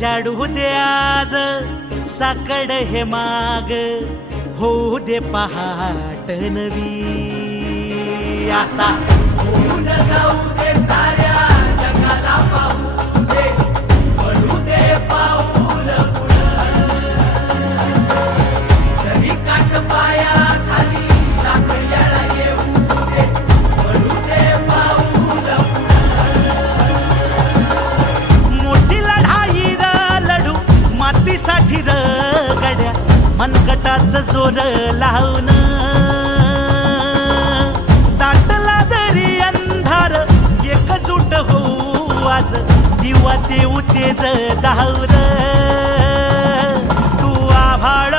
जाडू दे आज साकड हे माग, होऊ दे पहाट नवी. आता होऊन जाऊ दे साऱ्या जगाला पाहू दे, पडू दे पाऊल पुढं. जरी काट पाया खाली टाकल्याला येऊ दे, पडू दे पाऊल पुढं. मोठी लढाई र लढू मातीसाठी र गड्या, मनगटाचं जोर लावून. दाटला जरी अंधार एकजूट होऊ आज, दिवा देऊ तेज दावर. तू आभाळ